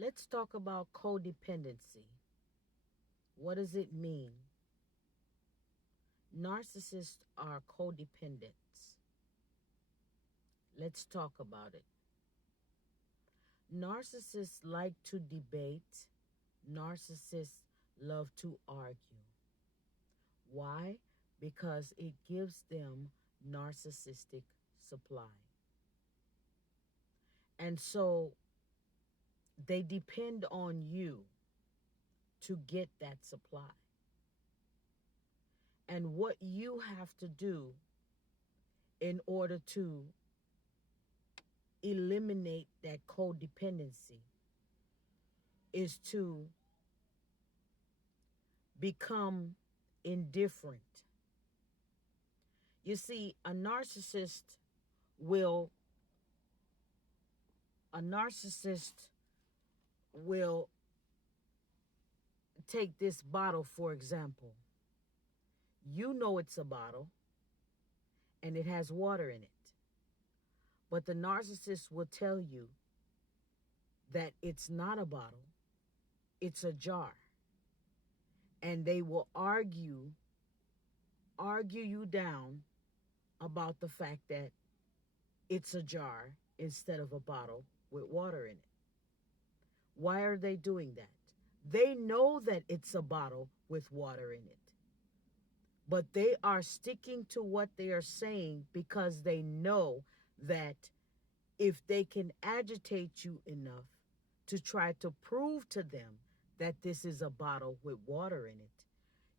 Let's talk about codependency. What does it mean? Narcissists are codependents. Let's talk about it. Narcissists like to debate. Narcissists love to argue. Why? Because it gives them narcissistic supply. And so they depend on you to get that supply. And what you have to do in order to eliminate that codependency is to become indifferent. You see, will a narcissist will take this bottle, for example. You know it's a bottle and it has water in it. But the narcissist will tell you that it's not a bottle, it's a jar. And they will argue you down about the fact that it's a jar instead of a bottle with water in it. Why are they doing that? They know that it's a bottle with water in it. But they are sticking to what they are saying because they know that if they can agitate you enough to try to prove to them that this is a bottle with water in it,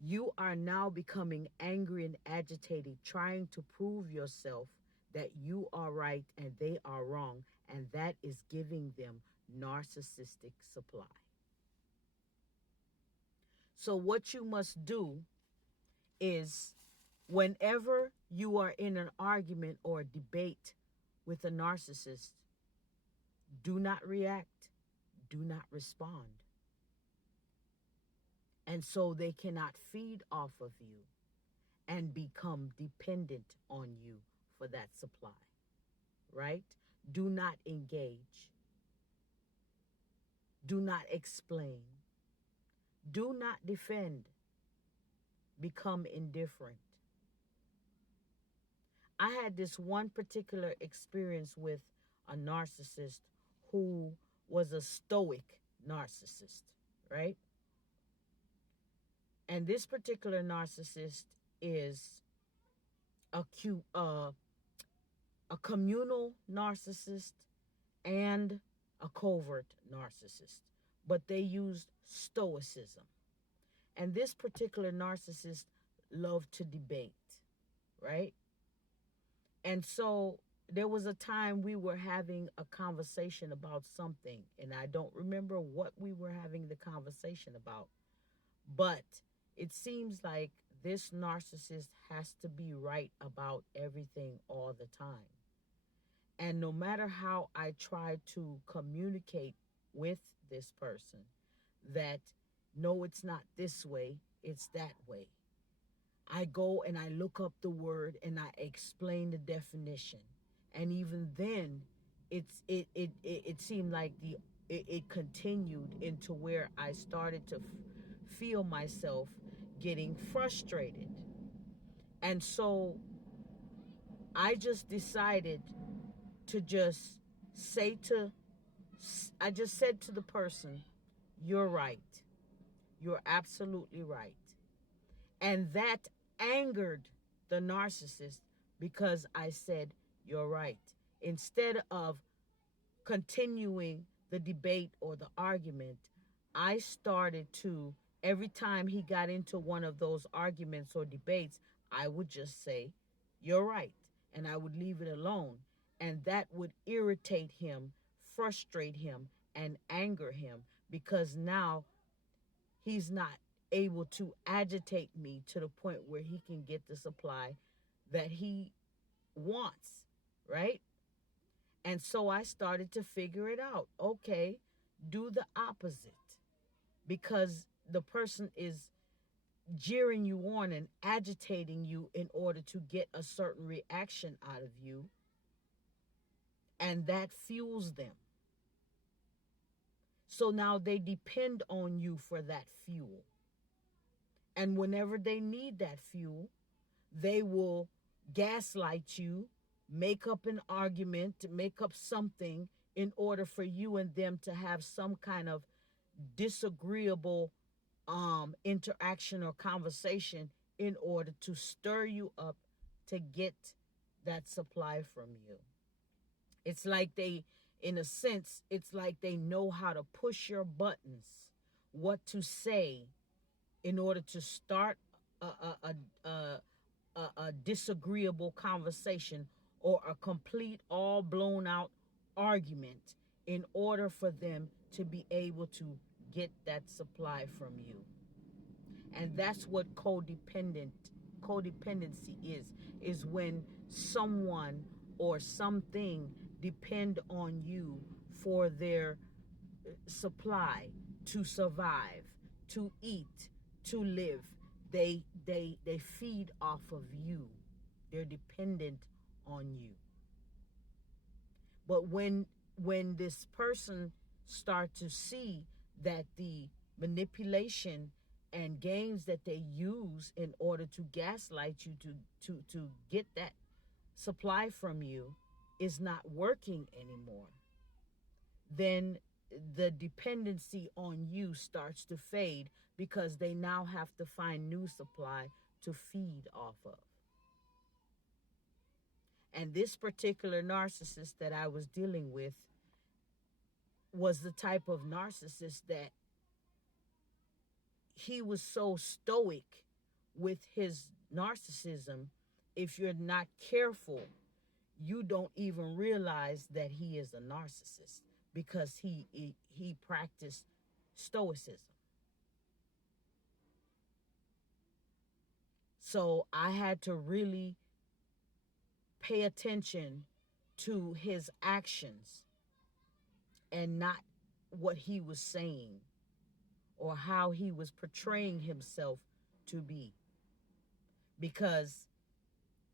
you are now becoming angry and agitated, trying to prove yourself that you are right and they are wrong, and that is giving them narcissistic supply. So what you must do is, whenever you are in an argument or a debate with a narcissist, do not react, do not respond. And so they cannot feed off of you and become dependent on you for that supply, right? Do not engage. Do not explain. Do not defend. Become indifferent. I had this one particular experience with a narcissist who was a stoic narcissist, right? And this particular narcissist is a communal narcissist and a covert narcissist, but they used stoicism. And this particular narcissist loved to debate, right? And so there was a time we were having a conversation about something, and I don't remember what we were having the conversation about, but it seems like this narcissist has to be right about everything all the time. And no matter how I try to communicate with this person that, no, it's not this way, it's that way, I go and I look up the word and I explain the definition. And even then, it seemed like it continued into where I started to feel myself getting frustrated. And so I just decided to just I just said to the person, you're right. You're absolutely right. And that angered the narcissist because I said, you're right. Instead of continuing the debate or the argument, I started to, every time he got into one of those arguments or debates, I would just say, you're right. And I would leave it alone. And that would irritate him, frustrate him, and anger him because now he's not able to agitate me to the point where he can get the supply that he wants, right? And so I started to figure it out. Okay, do the opposite, because the person is jeering you on and agitating you in order to get a certain reaction out of you, and that fuels them. So now they depend on you for that fuel. And whenever they need that fuel, they will gaslight you, make up an argument, make up something in order for you and them to have some kind of disagreeable interaction or conversation in order to stir you up to get that supply from you. It's like they, in a sense, it's like they know how to push your buttons, what to say in order to start a disagreeable conversation or a complete, all blown out argument in order for them to be able to get that supply from you. And that's what codependency is when someone or something depend on you for their supply to survive, to eat, to live. They feed off of you. They're dependent on you. But when this person start to see that the manipulation and games that they use in order to gaslight you to get that supply from you is not working anymore, then the dependency on you starts to fade because they now have to find new supply to feed off of. And this particular narcissist that I was dealing with was the type of narcissist that he was so stoic with his narcissism. If you're not careful, you don't even realize that he is a narcissist because he practiced stoicism. So I had to really pay attention to his actions and not what he was saying or how he was portraying himself to be. Because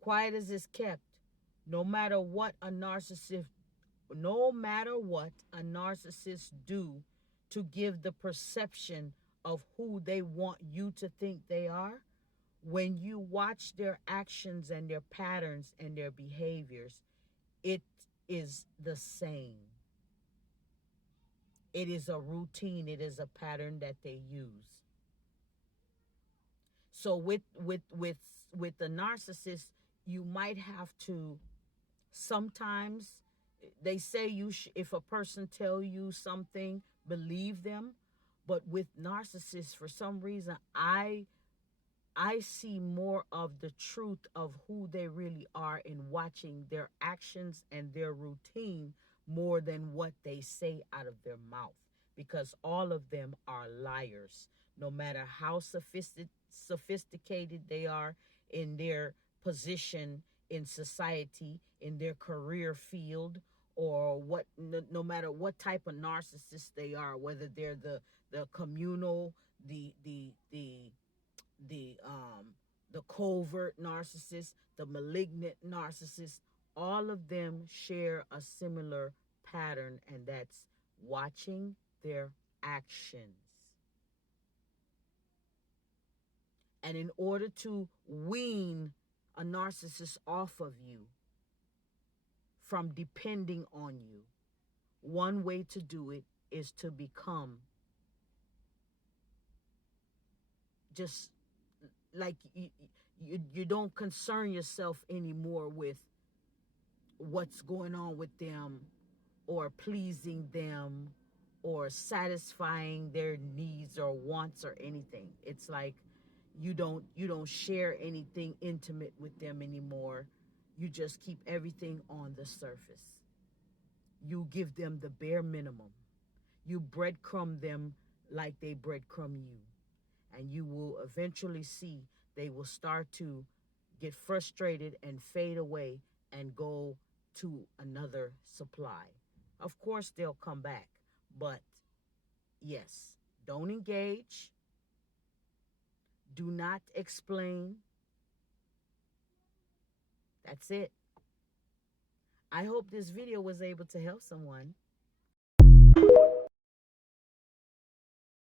quiet as it's kept, no matter what a narcissist do to give the perception of who they want you to think they are, when you watch their actions and their patterns and their behaviors, it is the same. It is a routine. It is a pattern that they use. So with the narcissist, you might have to sometimes, they say if a person tell you something, believe them. But with narcissists, for some reason, I see more of the truth of who they really are in watching their actions and their routine more than what they say out of their mouth, because all of them are liars, no matter how sophisticated they are in their position in society, in their career field, or what, no matter what type of narcissist they are, whether they're the communal, the covert narcissist, the malignant narcissist, all of them share a similar pattern, and that's watching their actions. And in order to wean a narcissist off of you from depending on you, one way to do it is to become just like you don't concern yourself anymore with what's going on with them or pleasing them or satisfying their needs or wants or anything. It's like you don't share anything intimate with them anymore. You just keep everything on the surface. You give them the bare minimum. You breadcrumb them like they breadcrumb you. And you will eventually see they will start to get frustrated and fade away and go to another supply. Of course, they'll come back. But yes, don't engage. Do not explain. That's it. I hope this video was able to help someone.